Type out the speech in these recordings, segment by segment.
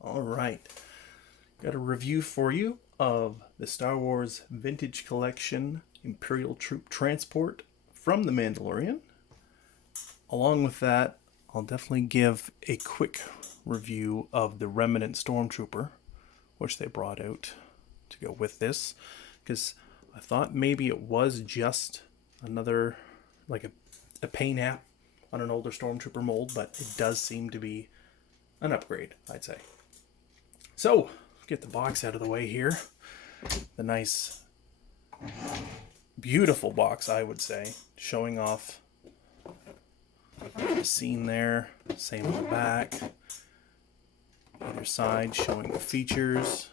All right. Got a review for you of the Star Wars Vintage Collection Imperial Troop Transport from The Mandalorian. Along with that, I'll definitely give a quick review of the Remnant Stormtrooper, which they brought out to go with this, because I thought maybe it was just another, like a paint app on an older Stormtrooper mold, but it does seem to be an upgrade, I'd say. So, get the box out of the way here. The nice, beautiful box, I would say, showing off the scene there. Same on the back. Either side showing the features.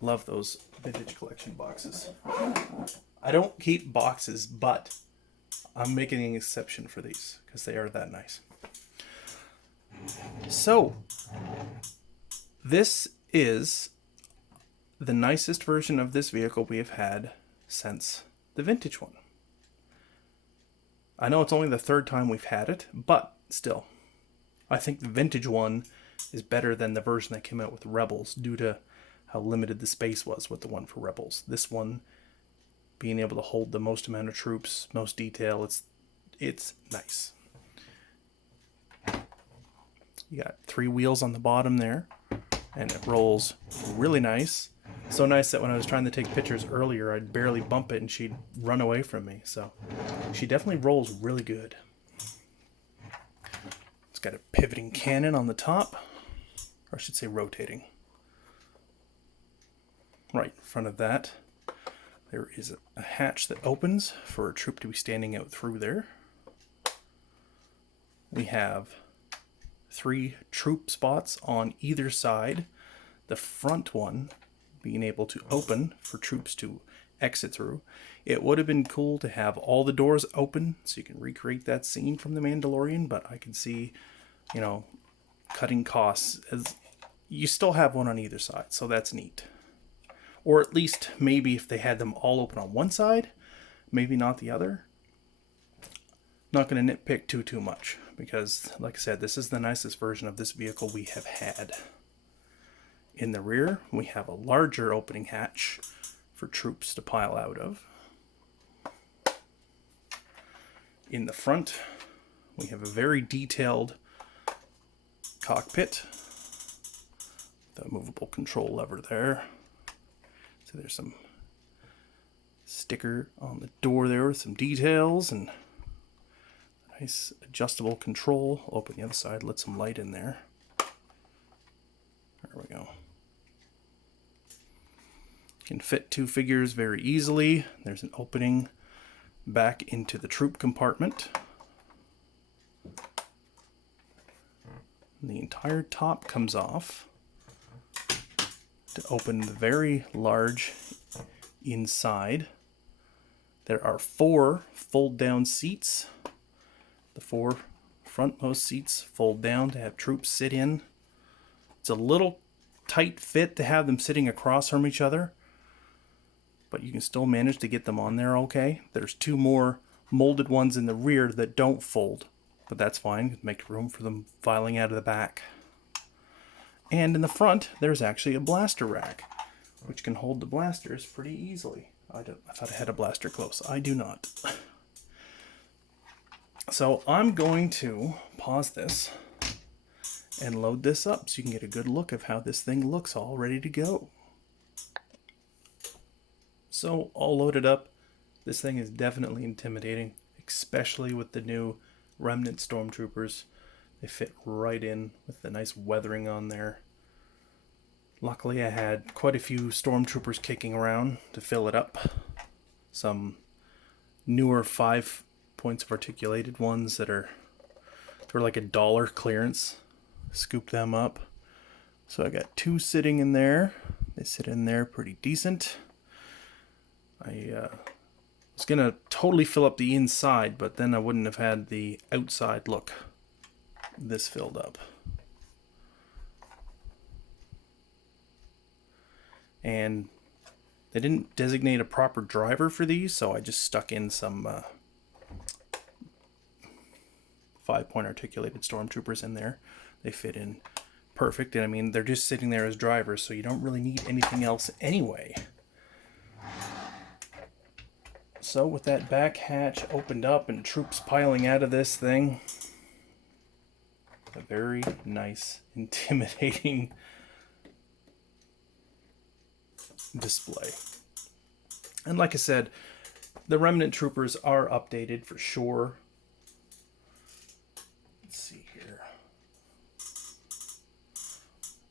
Love those vintage collection boxes. I don't keep boxes, but I'm making an exception for these because they are that nice. So, this is the nicest version of this vehicle we have had since the vintage one. I know it's only the third time we've had it, but still, I think the vintage one is better than the version that came out with Rebels due to how limited the space was with the one for Rebels. This one, being able to hold the most amount of troops, most detail, it's nice. You got 3 wheels on the bottom there, and it rolls really nice. So nice that when I was trying to take pictures earlier, I'd barely bump it and she'd run away from me. So she definitely rolls really good. It's got a pivoting cannon on the top, or I should say rotating. Right in front of that, there is a hatch that opens for a troop to be standing out through there. We have 3 troop spots on either side. The front one being able to open for troops to exit through. It would have been cool to have all the doors open so you can recreate that scene from The Mandalorian, but I can see, cutting costs as you still have one on either side, so that's neat. Or at least maybe if they had them all open on one side, maybe not the other. Not going to nitpick too much because, like I said, this is the nicest version of this vehicle we have had. In the rear, we have a larger opening hatch for troops to pile out of. In the front, we have a very detailed cockpit. The movable control lever there. So there's some sticker on the door there with some details and nice adjustable control. I'll open the other side, let some light in there. There we go. Can fit 2 figures very easily. There's an opening back into the troop compartment. And the entire top comes off to open the very large inside. There are 4 fold-down seats. The 4 frontmost seats fold down to have troops sit in. It's a little tight fit to have them sitting across from each other, but you can still manage to get them on there okay. There's 2 more molded ones in the rear that don't fold, but that's fine. Make room for them filing out of the back. And in the front, there's actually a blaster rack, which can hold the blasters pretty easily. I thought I had a blaster close. I do not. So I'm going to pause this and load this up so you can get a good look of how this thing looks all ready to go. So all loaded up, this thing is definitely intimidating, especially with the new Remnant Stormtroopers. They fit right in with the nice weathering on there. Luckily I had quite a few Stormtroopers kicking around to fill it up. Some newer 5 points of articulated ones they're like $1 clearance. Scoop them up. So I got 2 sitting in there. They sit in there pretty decent. I was going to totally fill up the inside, but then I wouldn't have had the outside look this filled up. And they didn't designate a proper driver for these, so I just stuck in some 5-point articulated stormtroopers in there. They fit in perfect, and I mean, they're just sitting there as drivers, so you don't really need anything else anyway. So with that back hatch opened up and troops piling out of this thing, a very nice, intimidating display. And like I said, the Remnant Troopers are updated for sure. Let's see here.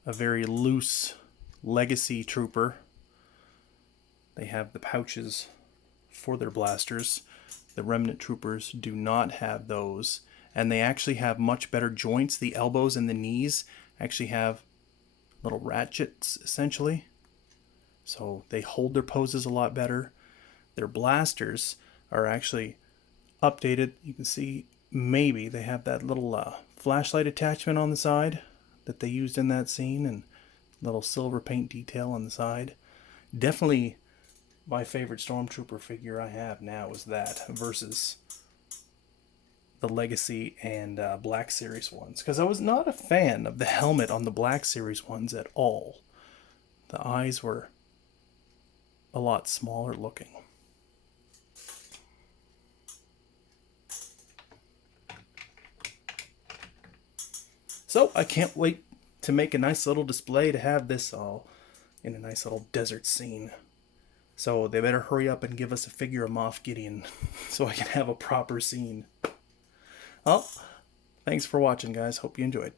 A very loose Legacy Trooper. They have the pouches for their blasters. The Remnant Troopers do not have those. And they actually have much better joints. The elbows and the knees actually have little ratchets, essentially. So they hold their poses a lot better. Their blasters are actually updated. You can see maybe they have that little flashlight attachment on the side that they used in that scene, and little silver paint detail on the side. Definitely my favorite Stormtrooper figure I have now is that versus the Legacy and Black Series ones, because I was not a fan of the helmet on the Black Series ones at all. The eyes were a lot smaller looking. So I can't wait to make a nice little display to have this all in a nice little desert scene. So they better hurry up and give us a figure of Moff Gideon so I can have a proper scene. Well, thanks for watching, guys. Hope you enjoyed.